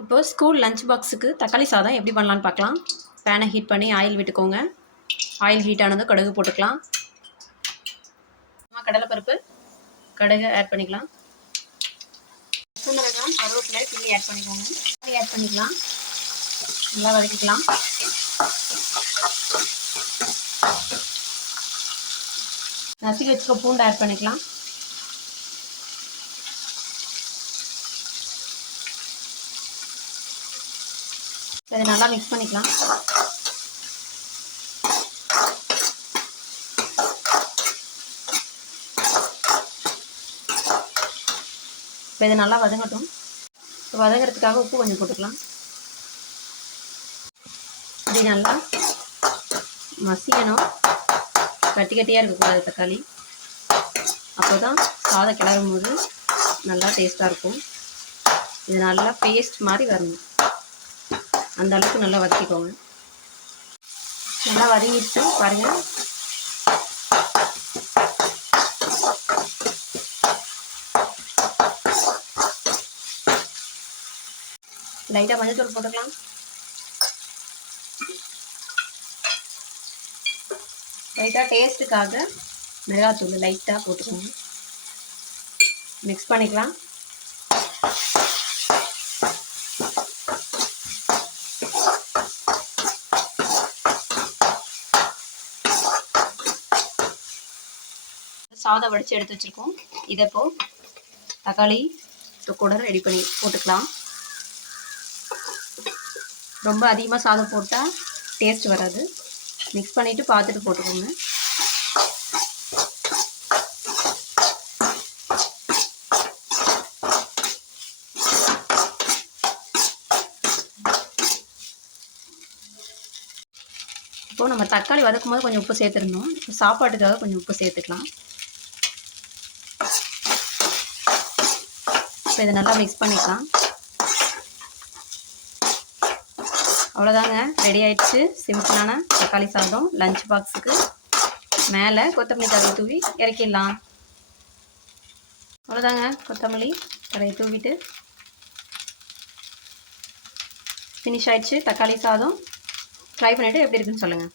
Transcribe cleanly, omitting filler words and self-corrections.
இப்போ school lunch பாக்ஸுக்கு தக்காளி சாதம் எப்படி பண்ணலான்னு பார்க்கலாம். பேனை ஹீட் பண்ணி ஆயில் விட்டுக்கோங்க. ஆயில் ஹீட் ஆனதும் கடுகு போட்டுக்கலாம். கடலைப்பருப்பு, கடுகு ஆட் பண்ணிக்கலாம். மிளகாய், கருவேப்பிலை, கிள்ளி ஆட் பண்ணிக்கோங்க. ஆட் பண்ணிக்கலாம். நல்லா வதக்கிக்கலாம். நசுக்கி வச்சுக்க பூண்டு ஆட் பண்ணிக்கலாம். இதை நல்லா மிக்ஸ் பண்ணிக்கலாம். இப்போ இது நல்லா வதங்கட்டும். வதங்கிறதுக்காக உப்பு கொஞ்சம் போட்டுக்கலாம். இப்படி நல்லா மசியணும். கட்டி கட்டியாக இருக்கக்கூடாது தக்காளி. அப்போ தான் சாதம் கிளறும் போது நல்லா டேஸ்ட்டாக இருக்கும். இது நல்லா பேஸ்ட் மாதிரி வரணும். அந்த அளவுக்கு நல்லா வதக்கிக்கோங்க. நல்லா வதங்கிட்டு பாருங்கள். லைட்டாக மஞ்சள் போட்டுக்கலாம். லைட்டாக டேஸ்ட்டுக்காக மிளகாத்தூள் லைட்டாக போட்டுக்கோங்க. மிக்ஸ் பண்ணிக்கலாம். சாதம் வடித்து எடுத்து வச்சுருக்கோம். இதை இப்போ தக்காளி கூட ரெடி பண்ணி போட்டுக்கலாம். ரொம்ப அதிகமாக சாதம் போட்டால் டேஸ்ட் வராது. மிக்ஸ் பண்ணிவிட்டு பார்த்துட்டு போட்டுக்கோங்க. இப்போது நம்ம தக்காளி வதக்கும் போது கொஞ்சம் உப்பு சேர்த்துருந்தோம். இப்போ சாப்பாட்டுக்காக கொஞ்சம் உப்பு சேர்த்துக்கலாம். இப்போ இதை நல்லா மிக்ஸ் பண்ணிக்கலாம். அவ்வளோதாங்க, ரெடி ஆயிடுச்சு. சிம்பிளான தக்காளி சாதம் லஞ்ச் பாக்ஸுக்கு. மேலே கொத்தமல்லி தழை தூவி இறக்கிடலாம். அவ்வளோதாங்க, கொத்தமல்லி தழையை தூவிட்டு ஃபினிஷ் ஆயிடுச்சு தக்காளி சாதம். ட்ரை பண்ணிவிட்டு எப்படி இருக்குன்னு சொல்லுங்கள்.